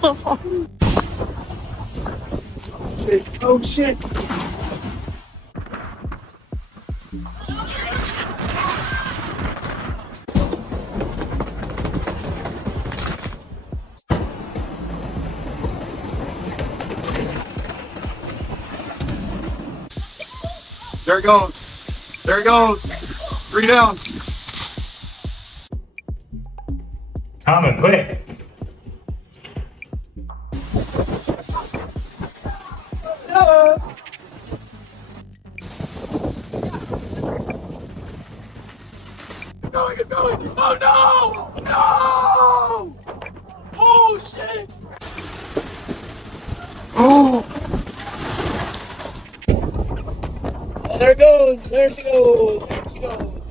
Oh shit. There it goes. There it goes. 3 down. Coming quick. It's going, it's going. Oh no! No! Oh shit! Oh! Oh, there it goes. There she goes. There she goes.